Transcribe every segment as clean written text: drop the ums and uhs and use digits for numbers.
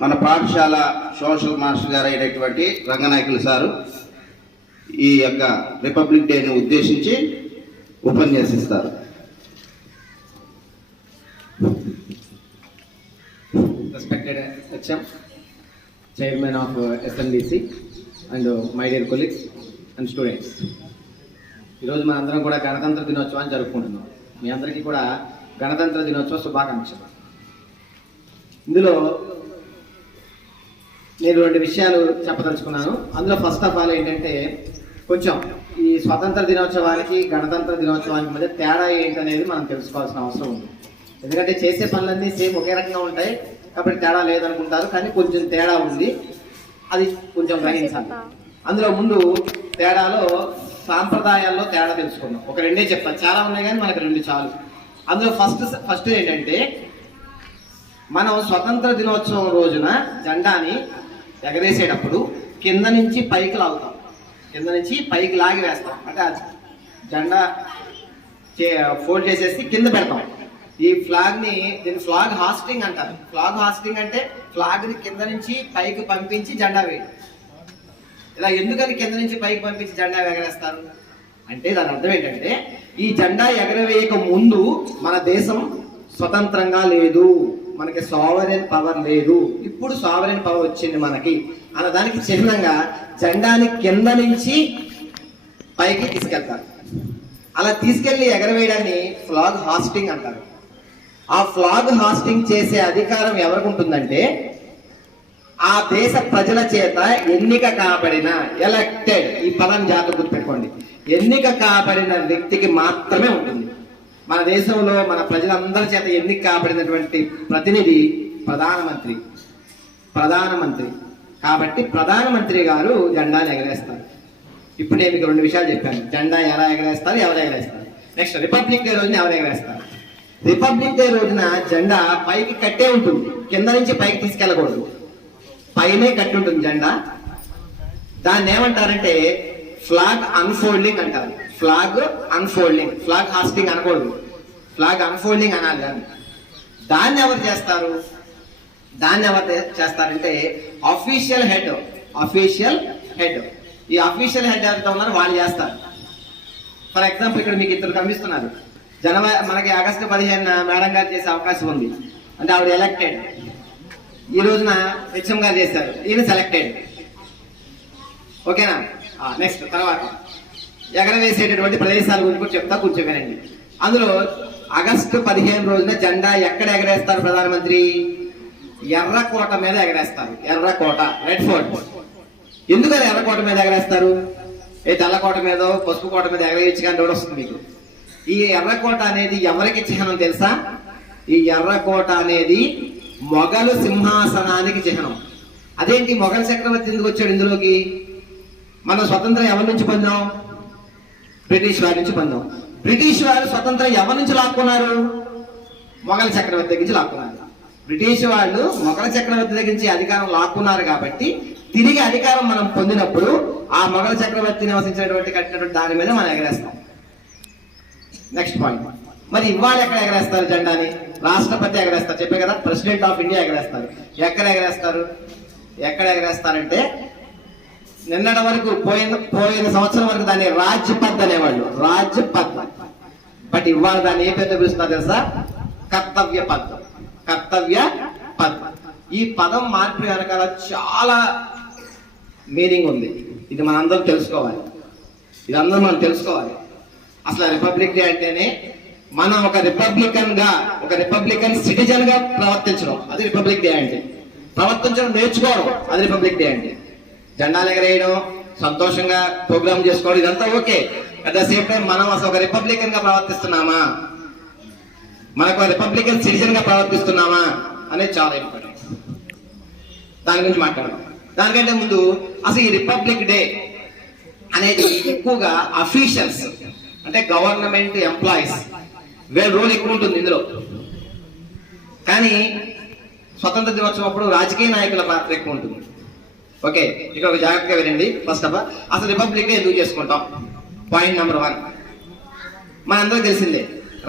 మన పాఠశాల social master గారు అయినటువంటి రంగనాయకులు సారు ఈ యొక్క రిపబ్లిక్ డేని ఉద్దేశించి ఉపన్యసిస్తారు. Respected HM, Chairman of SMDC and my dear colleagues and students. ఈరోజు మన అందరం కూడా గణతంత్ర దినోత్సవాన్ని జరుపుకుంటున్నాం. మీ అందరికీ కూడా గణతంత్ర దినోత్సవ శుభాకాంక్షలు. ఇందులో నేను 2 విషయాలు చెప్పదలుచుకున్నాను. అందులో ఫస్ట్ ఆఫ్ ఆల్ ఏంటంటే కొంచెం ఈ స్వతంత్ర దినోత్సవానికి గణతంత్ర దినోత్సవానికి మధ్య తేడా ఏంటనేది మనం తెలుసుకోవాల్సిన అవసరం ఉంది. ఎందుకంటే చేసే పనులన్నీ సేమ్ ఒకే రకంగా ఉంటాయి కాబట్టి తేడా లేదనుకుంటారు, కానీ కొంచెం తేడా ఉంది, అది కొంచెం గ్రహించాలి. అందులో ముందు తేడాలో సాంప్రదాయాల్లో తేడా తెలుసుకుందాం. ఒక 2 చెప్తాను, చాలా ఉన్నాయి కానీ మనకు 2 చాలు. అందులో ఫస్ట్ ఏంటంటే మనం స్వతంత్ర దినోత్సవం రోజున జెండాని ఎగరేసేటప్పుడు కింద నుంచి పైకి లాగుతాం, కింద నుంచి పైకి లాగి వేస్తాం. అంటే ఆ జెండా ఫోల్డ్ చేసేసి కింద పెడతాం. ఈ ఫ్లాగ్ని దీన్ని ఫ్లాగ్ హాస్టింగ్ అంటారు. ఫ్లాగ్ హాస్టింగ్ అంటే ఫ్లాగ్ని కింద నుంచి పైకి పంపించి జెండా వేయడం. ఇలా ఎందుకని కింద నుంచి పైకి పంపించి జెండా ఎగరేస్తారు అంటే దాని అర్థం ఏంటంటే ఈ జెండా ఎగరవేయక ముందు మన దేశం స్వతంత్రంగా లేదు, మనకి సావరెన్ పవర్ లేదు, ఇప్పుడు సావరెన్ పవర్ వచ్చింది మనకి అన్నదానికి చిహ్నంగా జెండాని కింద నుంచి పైకి తీసుకెళ్తారు. అలా తీసుకెళ్లి ఎగరవేయడాన్ని ఫ్లాగ్ హాస్టింగ్ అంటారు. ఆ ఫ్లాగ్ హాస్టింగ్ చేసే అధికారం ఎవరికి ఉంటుందంటే ఆ దేశ ప్రజల చేత ఎన్నిక కాబడిన ఎలక్టెడ్, ఈ పదాన్ని జాగ్రత్త గుర్తుపెట్టుకోండి, ఎన్నిక కాబడిన వ్యక్తికి మాత్రమే ఉంటుంది. మన దేశంలో మన ప్రజలందరి చేత ఎన్నిక కాబడినటువంటి ప్రతినిధి ప్రధానమంత్రి కాబట్టి ప్రధానమంత్రి గారు జెండాను ఎగరేస్తారు. ఇప్పుడు నేను మీకు 2 విషయాలు చెప్పాను, జెండా ఎలా ఎగరేస్తారు, ఎవరు ఎగరేస్తారు. నెక్స్ట్ రిపబ్లిక్ డే రోజున ఎవరు ఎగరేస్తారు. రిపబ్లిక్ డే రోజున జెండా పైకి కట్టే ఉంటుంది, కింద నుంచి పైకి తీసుకెళ్ళకూడదు, పైనే కట్టి ఉంటుంది జెండా. దాన్ని ఏమంటారంటే ఫ్లాగ్ అన్ఫోల్డింగ్ అంటారు. ఫ్లాగ్ అన్ఫోల్డింగ్, ఫ్లాగ్ హాస్టింగ్ అనకూడదు, ఫ్లాగ్ అన్ఫోల్డింగ్ అనాలి. దాన్ని ఎవరు చేస్తారు, చేస్తారంటే అఫీషియల్ హెడ్. ఈ అఫీషియల్ హెడ్ ఎవరైతే ఉన్నారో వాళ్ళు చేస్తారు. ఫర్ ఎగ్జాంపుల్ ఇక్కడ మీకు 2 కనిపిస్తున్నారు. మనకి ఆగస్టు 15 మేడం గారు చేసే అవకాశం ఉంది, అంటే ఆవిడ ఎలక్టెడ్. ఈ రోజున హెచ్ఎం గారు చేశారు, ఈయన సెలెక్టెడ్. ఓకేనా. నెక్స్ట్ తర్వాత ఎగరవేసేటటువంటి ప్రదేశాల గురించి కూడా చెప్తా, కూర్చోవేనండి. అందులో ఆగస్టు 15 రోజున జెండా ఎక్కడ ఎగరేస్తారు ప్రధానమంత్రి? ఎర్రకోట మీద ఎగరేస్తారు. ఎర్రకోట, రెడ్ ఫోర్ట్. ఎందుకని ఎర్రకోట మీద ఎగరేస్తారు? తెల్లకోట మీద, పసుపు కోట మీద ఎగరేయచ్చు కానీ డౌట్ వస్తుంది మీకు. ఈ ఎర్రకోట అనేది ఎవరికి చిహ్నం తెలుసా? ఈ ఎర్రకోట అనేది మొఘలు సింహాసనానికి చిహ్నం. అదేంటి, మొఘల్ చక్రవర్తి ఎందుకు వచ్చాడు ఇందులోకి? మనం స్వతంత్రం ఎవరి నుంచి పొందాం? బ్రిటిష్ వారి నుంచి పొందాం. బ్రిటిష్ వారు స్వతంత్రం ఎవరి నుంచి లాక్కున్నారు? మొఘల్ చక్రవర్తి దగ్గర నుంచి లాక్కున్నారు. బ్రిటిష్ వాళ్ళు మొఘల్ చక్రవర్తి దగ్గర నుంచి అధికారం లాక్కున్నారు కాబట్టి తిరిగి అధికారం మనం పొందినప్పుడు ఆ మొఘల్ చక్రవర్తి నివసించినటువంటి కట్టినటువంటి దాని మీద మనం ఎగరేస్తాం. నెక్స్ట్ పాయింట్, మరి ఇవాళ ఎక్కడ ఎగరేస్తారు జెండాని? రాష్ట్రపతి ఎగరేస్తారు, చెప్పే కదా, ప్రెసిడెంట్ ఆఫ్ ఇండియా ఎగరేస్తారు. ఎక్కడ ఎగరేస్తారంటే నిన్నటి వరకు పోయిన సంవత్సరం వరకు దాన్ని రాజ్పథ్ అనేవాళ్ళు, రాజ్పథ్. బట్ ఇవాళ దాన్ని ఏ పేరుతో పిలుస్తున్నారు తెలుసా? కర్తవ్య పథ్. ఈ పదం మార్పు వెనకాల చాలా మీనింగ్ ఉంది. ఇది మనందరం తెలుసుకోవాలి, మనం తెలుసుకోవాలి. అసలు రిపబ్లిక్ డే అంటేనే మనం ఒక రిపబ్లికన్ సిటిజన్ గా ప్రవర్తించడం, అది రిపబ్లిక్ డే అంటే. ప్రవర్తించడం నేర్చుకోవడం, అది రిపబ్లిక్ డే అంటే. జెండాలు ఎగరేయడం, సంతోషంగా ప్రోగ్రామ్ చేసుకోవడం, ఇదంతా okay. At the same time మనం అసలు ఒక రిపబ్లికన్ గా ప్రవర్తిస్తున్నామా, మనకు ఒక రిపబ్లికన్ సిటిజన్ గా ప్రవర్తిస్తున్నామా అనేది చాలా ఇంపార్టెంట్. దాని గురించి మాట్లాడదాం. దానికంటే ముందు అసలు ఈ రిపబ్లిక్ డే అనేది ఎక్కువగా అఫీషియల్స్ అంటే గవర్నమెంట్ ఎంప్లాయీస్ వీళ్ళ రోల్ ఎక్కువ ఉంటుంది ఇందులో. కానీ స్వతంత్ర దినోత్సవం అప్పుడు రాజకీయ నాయకుల పాత్ర ఎక్కువ ఉంటుంది. ఓకే, ఇక్కడ ఒక జాగ్రత్తగా వినండి. ఫస్ట్ ఆఫ్ ఆల్ అసలు రిపబ్లిక్ డే ఎందుకు చేసుకుంటాం? పాయింట్ నెంబర్ 1, మనందరూ తెలిసిందే,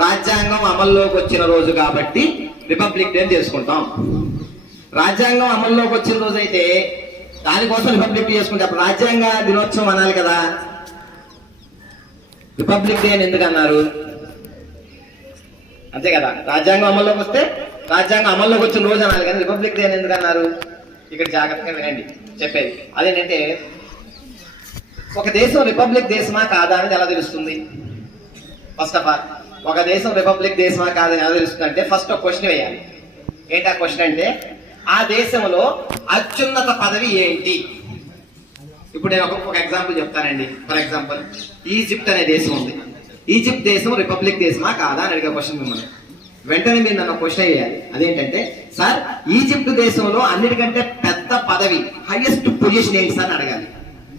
రాజ్యాంగం అమల్లోకి వచ్చిన రోజు కాబట్టి రిపబ్లిక్ డే చేసుకుంటాం. రాజ్యాంగం అమల్లోకి వచ్చిన రోజైతే దానికోసం రిపబ్లిక్ డే చేసుకుంటే అప్పుడు రాజ్యాంగ దినోత్సవం అనాలి కదా. రిపబ్లిక్ డే అని ఎందుకు అన్నారు? అంతే కదా, రాజ్యాంగం అమల్లోకి వస్తే రాజ్యాంగం అమల్లోకి వచ్చిన రోజు అనాలి కానీ రిపబ్లిక్ డే అని ఎందుకు అన్నారు? ఇక్కడ జాగ్రత్తగా వినండి చెప్పేది. అదేంటంటే ఒక దేశం రిపబ్లిక్ దేశమా కాదా అనేది ఎలా తెలుస్తుంది? ఫస్ట్ ఆఫ్ ఆల్ ఒక దేశం రిపబ్లిక్ దేశమా కాదని ఎలా తెలుస్తుంది అంటే ఫస్ట్ ఒక క్వశ్చన్ వేయాలి. ఏంటి ఆ క్వశ్చన్ అంటే ఆ దేశంలో అత్యున్నత పదవి ఏంటి? ఇప్పుడు నేను ఒక ఎగ్జాంపుల్ చెప్తానండి. ఫర్ ఎగ్జాంపుల్ ఈజిప్ట్ అనే దేశం ఉంది. ఈజిప్ట్ దేశం రిపబ్లిక్ దేశమా కాదా అని అడిగే క్వశ్చన్ మిమ్మల్ని. వెంటనే మీరు నన్ను క్వశ్చన్ వేయాలి. అదేంటంటే సార్ ఈజిప్ట్ దేశంలో అన్నిటికంటే పెద్ద పదవి హైయెస్ట్ పొజిషన్ ఏంటి సార్ అని అడగాలి.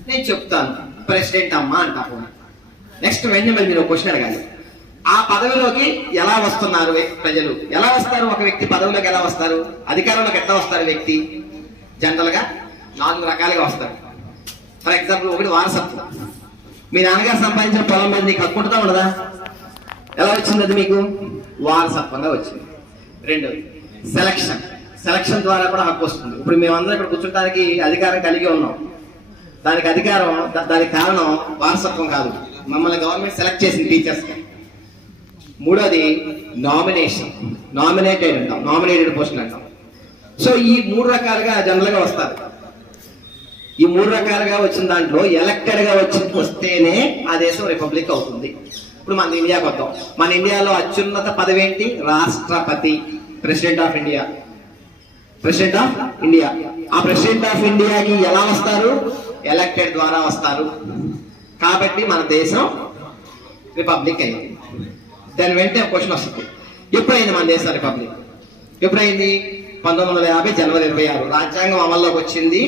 నేను చెప్తాను ప్రెసిడెంట్ అమ్మా అంటాను. నెక్స్ట్ వెంటనే మరి మీరు క్వశ్చన్ అడగాలి. ఆ పదవిలోకి ఎలా వస్తున్నారు ప్రజలు? ఎలా వస్తారు? ఒక వ్యక్తి పదవిలోకి ఎలా వస్తారు? అధికారంలోకి ఎట్లా వస్తారు వ్యక్తి? జనరల్ గా 4 రకాలుగా వస్తారు. ఫర్ ఎగ్జాంపుల్ ఒకటి వారసత్వం. మీ నాన్నగారు సంపాదించిన పొలం మీద నీకు హక్కు ఉంటుందా ఉండదా? ఎలా వచ్చింది అది మీకు? వారసత్వంగా వచ్చింది. రెండోది సెలక్షన్. సెలక్షన్ ద్వారా కూడా హక్కు వస్తుంది. ఇప్పుడు మేమందరం ఇక్కడ కూర్చుంటానికి అధికారం కలిగి ఉన్నాం. దానికి కారణం వారసత్వం కాదు, మమ్మల్ని గవర్నమెంట్ సెలెక్ట్ చేసింది టీచర్స్ గా. మూడోది నామినేషన్. నామినేటెడ్ పోస్టులు అంటాం. సో ఈ 3 రకాలుగా జనరల్ గా వస్తారు. ఈ 3 రకాలుగా వచ్చిన దాంట్లో ఎలక్టెడ్ గా వస్తేనే ఆ దేశం రిపబ్లిక్ అవుతుంది. ఇప్పుడు మన ఇండియాకి వద్దాం. మన ఇండియాలో అత్యున్నత పదవి ఏంటి? రాష్ట్రపతి, ప్రెసిడెంట్ ఆఫ్ ఇండియా. ఆ ప్రెసిడెంట్ ఆఫ్ ఇండియాకి ఎలా వస్తారు? ఎలక్టెడ్ ద్వారా వస్తారు. కాబట్టి మన దేశం రిపబ్లిక్ అయింది. దాని వెంటనే క్వశ్చన్ వస్తుంది, ఎప్పుడైంది మన దేశం రిపబ్లిక్? ఎప్పుడైంది? 1950 జనవరి 26 రాజ్యాంగం అమల్లోకి వచ్చింది.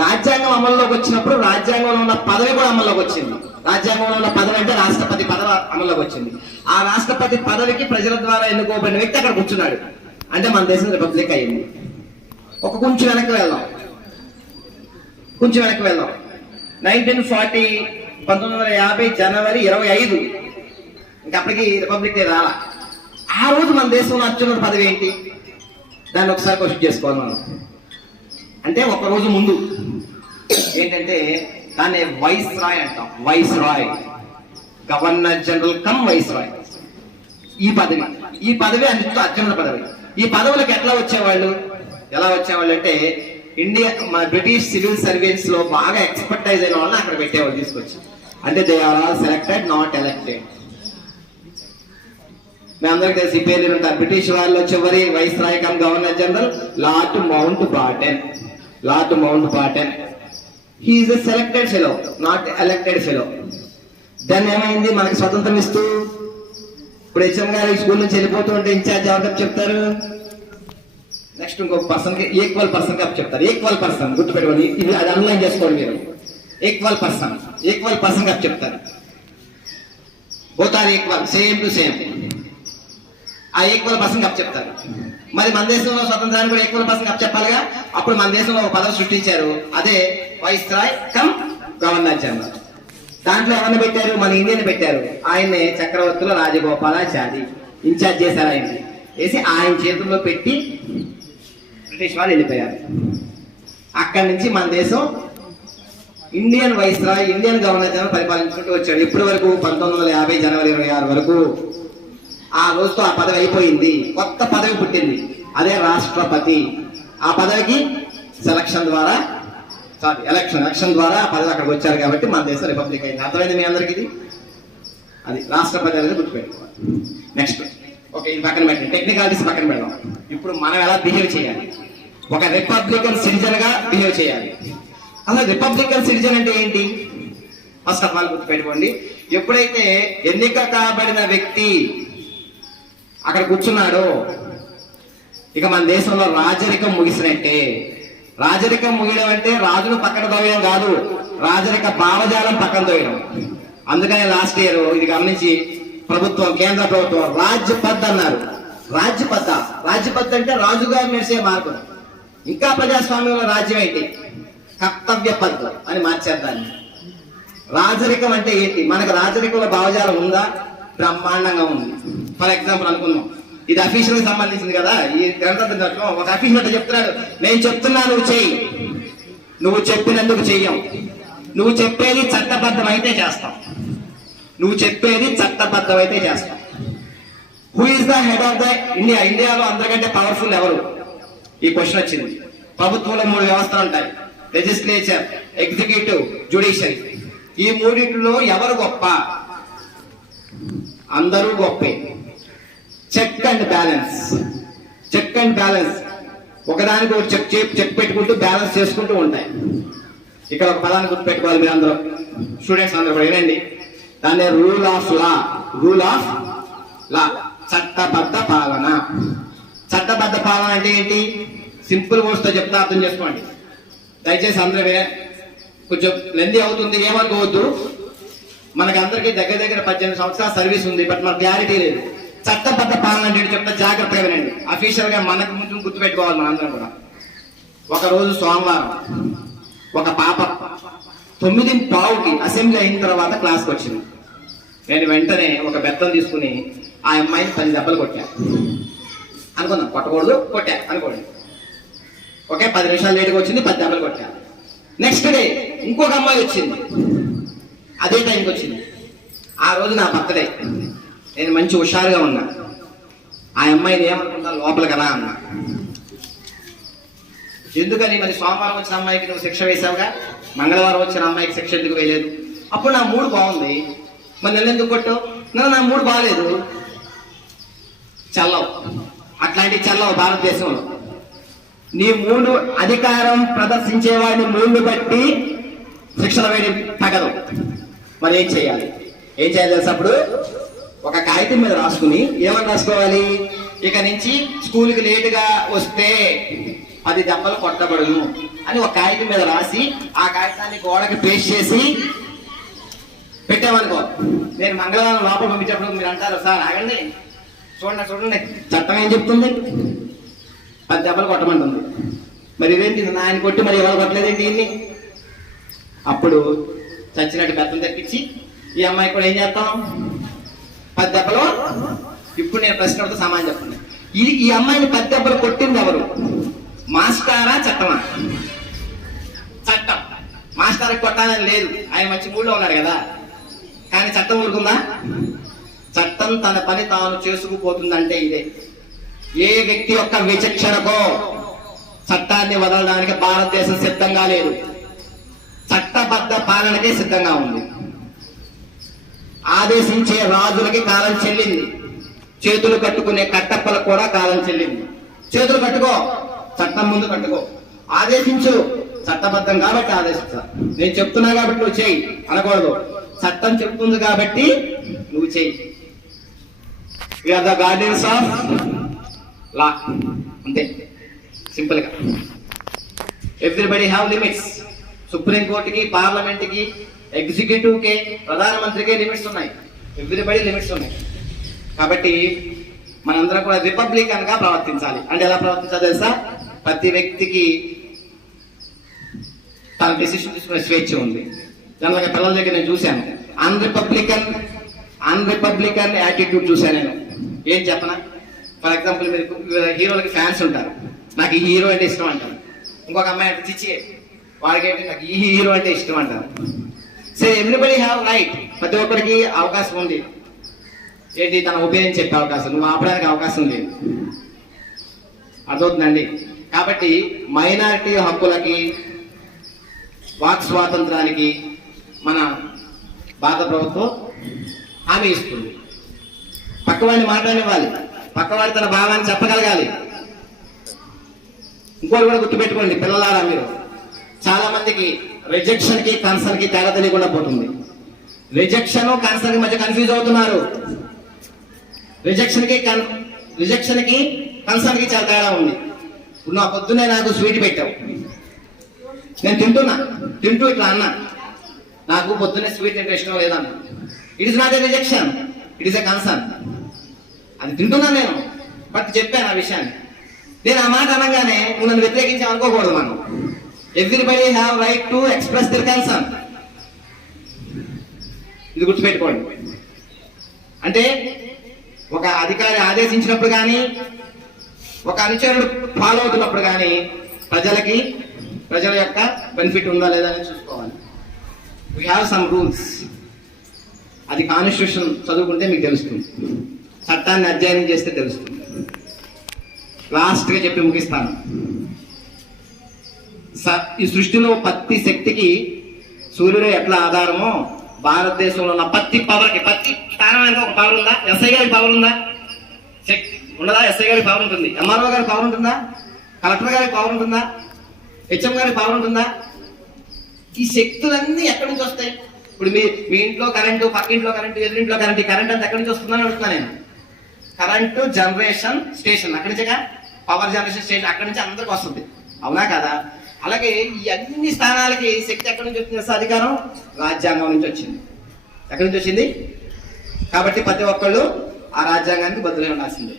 రాజ్యాంగం అమల్లోకి వచ్చినప్పుడు రాజ్యాంగంలో ఉన్న పదవి కూడా అమల్లోకి వచ్చింది. రాజ్యాంగంలో ఉన్న పదవి అంటే రాష్ట్రపతి పదవి అమల్లోకి వచ్చింది. ఆ రాష్ట్రపతి పదవికి ప్రజల ద్వారా ఎన్నుకోబడిన వ్యక్తి అక్కడ కూర్చున్నాడు. అంటే మన దేశం రిపబ్లిక్ అయింది. కొంచెం వెనక్కి వెళ్దాం. 1950 జనవరి 25 ఇంకా అప్పటికి రిపబ్లిక్ డే రాలా. ఆ రోజు మన దేశంలో అత్యున్నత పదవి ఏంటి? దాన్ని ఒకసారి క్వశ్చన్ చేసుకోవాలి మనం. అంటే ఒక రోజు ముందు ఏంటంటే దాన్ని వైస్ రాయ్ అంటాం. Governor general cum viceroy. ఈ పదవి అత్యున్నత పదవి. ఈ పదవులకు ఎలా వచ్చేవాళ్ళు అంటే మన బ్రిటిష్ సివిల్ సర్వీస్ లో బాగా ఎక్స్పర్టైజ్ అయిన వాళ్ళని అక్కడ పెట్టేవాళ్ళు తీసుకొచ్చి. అంటే they are all selected, not elected. మీ అందరికి తెలిసి పేర్లు ఉంటారు. బ్రిటిష్ వాళ్ళలో చివరి viceroy cum governor general lord Mountbatten. He is a selected fellow, not elected fellow. దాన్ని ఏమైంది? మనకి స్వతంత్రం ఇస్తూ ఇప్పుడు హెచ్ఎం గారు స్కూల్ నుంచి వెళ్ళిపోతూ ఉంటే ఇన్ఛార్జ్ ఎవరికి చెప్తారు? నెక్స్ట్ ఇంకొక పర్సన్ కి ఈక్వల్ పర్సన్ కి చెప్తారు. ఈక్వల్ పర్సన్ గుర్తుపెట్టుకోండి, ఇది అది అన్లైన్ చేసుకోండి మీరు. ఈక్వల్ పర్సన్ కి చెప్తారు. Both are equal, same to same. ఆ ఈక్వల్ పర్సన్ కి చెప్తారు. మరి మన దేశంలో స్వతంత్రాన్ని కూడా ఈక్వల్ పర్సన్ కి చెప్పాలిగా. అప్పుడు మన దేశంలో ఒక పదవి సృష్టించారు, అదే viceroy cum governor general. దాంట్లో ఎవరిని పెట్టారు? మన ఇండియన్ పెట్టారు. ఆయన్నే చక్రవర్తుల రాజగోపాలాచారి ఇన్ఛార్జ్ చేశారు. ఆయన వేసి ఆయన చేతుల్లో పెట్టి బ్రిటిష్ వాళ్ళు వెళ్ళిపోయారు. అక్కడి నుంచి మన దేశం Indian viceroy, Indian governor general పరిపాలించుకుంటూ వచ్చాడు. ఇప్పటి వరకు 1950 జనవరి 26 వరకు. ఆ రోజుతో ఆ పదవి అయిపోయింది. కొత్త పదవి పుట్టింది, అదే రాష్ట్రపతి. ఆ పదవికి ఎలక్షన్ ద్వారా ఆ పదవి అక్కడికి వచ్చారు. కాబట్టి మన దేశం రిపబ్లిక్ అయింది. అర్థమైంది మీ అందరికి? ఇది అది రాష్ట్రపతి అనేది గుర్తుపెట్టుకోవాలి. నెక్స్ట్ ఓకే, ఇది పక్కన పెట్టండి, టెక్నికాలిటీస్ పక్కన పెడదాం. ఇప్పుడు మనం ఎలా బిహేవ్ చేయాలి? ఒక రిపబ్లికన్ సిటిజన్ గా బిహేవ్ చేయాలి. అసలు రిపబ్లికన్ సిటిజన్ అంటే ఏంటి? ఫస్ట్ ఆఫ్ ఆల్ గుర్తుపెట్టుకోండి, ఎప్పుడైతే ఎన్నిక కాబడిన వ్యక్తి అక్కడ కూర్చున్నాడో ఇక మన దేశంలో రాజరికం ముగిసినట్టే. రాజరికం ముగియడం అంటే రాజును పక్కన తోయడం కాదు, రాజరిక భావజాలం పక్కన తోయడం. అందుకనే లాస్ట్ ఇయర్ ఇది గమనించి ప్రభుత్వం, కేంద్ర ప్రభుత్వం రాజ్యపద్ అన్నారు. రాజ్యపద్ అంటే రాజుగారు నడిచే మార్గం. ఇంకా ప్రజాస్వామ్యంలో రాజ్యం ఏంటి? కర్తవ్య పద్ అని మార్చారు దాన్ని. రాజరికం అంటే ఏంటి? మనకు రాజరికంలో భావజాలం ఉందా? బ్రహ్మాండంగా ఉంది. ఫర్ ఎగ్జాంపుల్ అనుకుందాం, ఇది అఫీషియల్ సంబంధించింది కదా, ఈ గణతంత్ర దినోత్సవం. ఒక అఫీషియల్ చెప్తున్నాడు, నేను చెప్తున్నా నువ్వు చెయ్యి, నువ్వు చెప్పినందుకు చెయ్యం, నువ్వు చెప్పేది చట్టబద్ధమైతే చేస్తాం, నువ్వు చెప్పేది చట్టబద్ధమైతే చేస్తాం. Who is the head of the India? ఇండియాలో అందరికంటే పవర్ఫుల్ ఎవరు? ఈ క్వశ్చన్ వచ్చింది. ప్రభుత్వంలో 3 వ్యవస్థలు ఉంటాయి, లెజిస్లేచర్, ఎగ్జిక్యూటివ్, జ్యుడిషియరీ. ఈ మూడింటిలో ఎవరు గొప్ప? అందరూ గొప్పే. Check and balance, check and balance, ఒకదానికి ఒక చెక్ పెట్టుకుంటూ బ్యాలెన్స్ చేసుకుంటూ ఉంటాయి. ఇక్కడ ఒక పదాన్ని గుర్తుపెట్టుకోవాలి మీరు అందరూ, స్టూడెంట్స్ అందరూ కూడా వినండి. దాన్ని rule of law, rule of law, చట్టబద్ధ పాలన. చట్టబద్ధ పాలన అంటే ఏంటి? సింపుల్ వర్డ్స్ తో చెప్తా, అర్థం చేసుకోండి దయచేసి అందరూ. కొంచెం లెంది అవుతుంది ఏమనుకోవద్దు, మనకి అందరికీ దగ్గర దగ్గర 18 సంవత్సరాల సర్వీస్ ఉంది, బట్ మనకు క్లారిటీ లేదు. చట్టబద్ధ పాలన అంటే చెప్తా, జాగ్రత్తగా వినండి. అఫీషియల్ గా మనకు ముందు గుర్తుపెట్టుకోవాలి మనందరం కూడా. ఒక రోజు సోమవారం ఒక పాప 9:15కి అసెంబ్లీ అయిన తర్వాత క్లాస్కి వచ్చింది. నేను వెంటనే ఒక బెత్తం తీసుకుని ఆ అమ్మాయిని 10 దెబ్బలు కొట్టా అనుకుందాం, కొట్టకూడదు, కొట్టా అనుకోండి. ఓకే, 10 నిమిషాలు లేట్గా వచ్చింది, 10 దెబ్బలు కొట్టా. నెక్స్ట్ డే ఇంకొక అమ్మాయి వచ్చింది, అదే టైంకి వచ్చింది. ఆ రోజు నా బర్త్డే, నేను మంచి హుషారుగా ఉన్నా. ఆ అమ్మాయిని ఏమనుకుంటా, లోపలికి రా అన్నా. ఎందుకని? మరి సోమవారం వచ్చిన అమ్మాయికి నువ్వు శిక్ష వేసావుగా, మంగళవారం వచ్చిన అమ్మాయికి శిక్ష ఎందుకు వేయలేదు? అప్పుడు నా మూడు బాగుంది, మరి నన్ను ఎందుకు కొట్టావు? నా మూడు బాగాలేదు. చల్లవు, అట్లాంటివి చల్లవు భారతదేశంలో. నీ మూడు అధికారం ప్రదర్శించేవాడిని మూడు బట్టి శిక్షణ వేయడం తగదు. మరి ఏం చేయాలి? తెలుసు? అప్పుడు ఒక కాగితం మీద రాసుకుని ఏమని రాసుకోవాలి? ఇక నుంచి స్కూల్కి లేటుగా వస్తే 10 దెబ్బలు కొట్టబడును అని ఒక కాగితం మీద రాసి ఆ కాగితాన్ని గోడకి పేస్ట్ చేసి పెట్టామనుకో. నేను మంగళవారం లోపల పంపించేప్పుడు మీరు అంటారు, సార్ ఆగండి, చూడండి చట్టం ఏం చెప్తుంది? 10 దెబ్బలు కొట్టమంటుంది. మరి ఇదేంటి, ఆయన కొట్టి మరి ఎవరు కొట్టలేదేంటి ఇన్ని? అప్పుడు చచ్చినట్టు బెత్తం తెప్పించి ఈ అమ్మాయి కూడా ఏం చేస్తాం? 10 దెబ్బలు. ఇప్పుడు నేను ప్రశ్న అడుగుతా, సమాధానం చెప్పండి. ఈ అమ్మాయిని 10 దెబ్బలు కొట్టింది ఎవరు? మాస్టారా, చట్టమా? చట్టం. మాస్టర్కి కొట్టాలని లేదు, ఆయన మంచి మూడ్లో ఉన్నాడు కదా. కానీ చట్టం ఊరుకుందా? చట్టం తన పని తాను చేసుకుపోతుందంటే ఇదే. ఏ వ్యక్తి యొక్క విచక్షణకో చట్టాన్ని వదలడానికి భారతదేశం సిద్ధంగా లేదు, చట్టబద్ధ పాలనకే సిద్ధంగా ఉంది. ఆదేశించే రాజులకి కాలం చెల్లింది, చేతులు కట్టుకునే కట్టప్పలకు కూడా కాలం చెల్లింది. చేతులు కట్టుకో, చట్టం ముందు కట్టుకో. ఆదేశించు, చట్టబద్ధం కాబట్టి ఆదేశించా. నేను చెప్తున్నా కాబట్టి నువ్వు చేయి అనకూడదు, చట్టం చెప్తుంది కాబట్టి నువ్వు చేయి. We are the guardians of law, అంతే సింపుల్ గా. Everybody have limits. సుప్రీంకోర్టుకి, పార్లమెంట్కి, ఎగ్జిక్యూటివ్ కి, ప్రధానమంత్రికి లిమిట్స్ ఉన్నాయి. ఎవ్రీబడి లిమిట్స్ ఉన్నాయి. కాబట్టి మనందరం కూడా రిపబ్లికన్ గా ప్రవర్తించాలి. అంటే ఎలా ప్రవర్తించాలి తెలుసా? ప్రతి వ్యక్తికి తన డెసిషన్ తీసుకునే స్వేచ్ఛ ఉంది. జనరల్గా పిల్లల దగ్గర నేను చూశాను అన్రిపబ్లికన్ యాటిట్యూడ్ చూశాను నేను. ఏం చెప్పనా? ఫర్ ఎగ్జాంపుల్, మీరు హీరోలకి ఫ్యాన్స్ ఉంటారు, నాకు ఈ హీరో అంటే ఇష్టం అంటారు. ఇంకొక అమ్మాయి అంటే చిచ్చి, వాళ్ళకేంటి నాకు ఈ హీరో అంటే ఇష్టం అంటారు. సో ఎవ్రీబడి హ్యావ్ రైట్, ప్రతి ఒక్కరికి అవకాశం ఉంది. ఏంటి? తన ఒపీనియన్ చెప్పే అవకాశం, నువ్వు ఆపడానికి అవకాశం లేదు. అర్థవుతుందండి? కాబట్టి మైనారిటీ హక్కులకి, వాక్ స్వాతంత్రానికి మన భారత ప్రభుత్వం హామీ ఇస్తుంది. పక్కవాడిని మాట్లాడనివ్వాలి, పక్కవాడి తన భావాన్ని చెప్పగలగాలి. ఇంకోటి కూడా గుర్తుపెట్టుకోండి పిల్లలారా, మీరు చాలా మందికి రిజెక్షన్ కి కన్సర్న్ కి తేడా తెలియకుండా పోతుంది. రిజెక్షన్ కన్సర్న్ కి మధ్య కన్ఫ్యూజ్ అవుతున్నారు. రిజెక్షన్ కి కన్సర్న్ కి చాలా తేడా ఉంది. ఇప్పుడు నా పొద్దున్నే నాకు స్వీట్ పెట్టావు, నేను తింటూ ఇట్లా అన్నా, నాకు పొద్దున్నే స్వీట్ అంటే ఇష్టం లేదన్నా. It is not a rejection, it is a concern. అది తింటున్నాను నేను, బట్ చెప్పాను ఆ విషయాన్ని. నేను ఆ మాట అనగానే నువ్వు నన్ను వ్యతిరేకించి అనుకోకూడదు. మనం everybody have right to express their concern. ఇది గుర్తుపెట్టుకోండి. అంటే ఒక అధికారి ఆదేశించినప్పుడు కానీ ఒక అనుచరుడు ఫాలో అవుతున్నప్పుడు కానీ ప్రజల యొక్క బెనిఫిట్ ఉందా లేదా అని చూసుకోవాలి. We have some rules. అది కాన్స్టిట్యూషన్ చదువుకుంటే మీకు తెలుస్తుంది, చట్టాన్ని అధ్యయనం చేస్తే తెలుస్తుంది. లాస్ట్గా చెప్పి ముగిస్తాను. ఈ సృష్టిలో ప్రతి శక్తికి సూర్యుడు ఎట్లా ఆధారమో భారతదేశంలో ఉన్న ప్రతి పవర్కి, ప్రతి స్థానానికి ఒక పవర్ ఉందా? ఎస్ఐ గారి పవర్ ఉందా? శక్తి ఉండదా? ఎస్ఐ గారి పవర్ ఉంటుంది. ఎంఆర్ఓ గారి పవర్ ఉంటుందా? కలెక్టర్ గారికి పవర్ ఉంటుందా? హెచ్ఎం గారికి పవర్ ఉంటుందా? ఈ శక్తులన్నీ ఎక్కడి నుంచి వస్తాయి? ఇప్పుడు మీ ఇంట్లో కరెంటు, పక్కింట్లో కరెంటు, ఎదురింట్లో కరెంటు, ఈ కరెంట్ అంతా ఎక్కడి నుంచి వస్తుందని అడుగుతున్నా నేను. కరెంటు జనరేషన్ స్టేషన్ అక్కడి నుంచిగా, పవర్ జనరేషన్ స్టేషన్ అక్కడి నుంచి అందరికి వస్తుంది, అవునా కదా? అలాగే ఈ అన్ని స్థానాలకి శక్తి ఎక్కడి నుంచి వచ్చింది? అధికారం రాజ్యాంగం నుంచి వచ్చింది. ఎక్కడి నుంచి వచ్చింది? కాబట్టి ప్రతి ఒక్కళ్ళు ఆ రాజ్యాంగానికి బదులై ఉండాల్సిందే.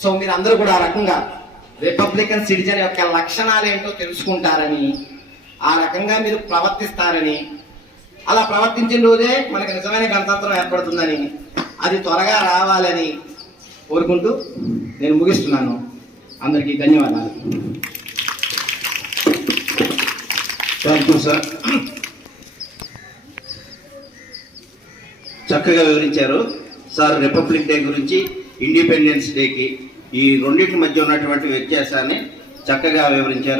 సో మీరు అందరూ కూడా ఆ రకంగా రిపబ్లికన్ సిటిజన్ యొక్క లక్షణాలు ఏంటో తెలుసుకుంటారని, ఆ రకంగా మీరు ప్రవర్తిస్తారని, అలా ప్రవర్తించిన రోజే మనకు నిజమైన గణతంత్రం ఏర్పడుతుందని, అది త్వరగా రావాలని కోరుకుంటూ నేను ముగిస్తున్నాను. అందరికీ ధన్యవాదాలు. Thank you sir. చక్కగా వివరించారు సార్. రిపబ్లిక్ డే గురించి, ఇండిపెండెన్స్ డేకి ఈ రెండింటి మధ్య ఉన్నటువంటి వ్యత్యాసాన్ని చక్కగా వివరించారు.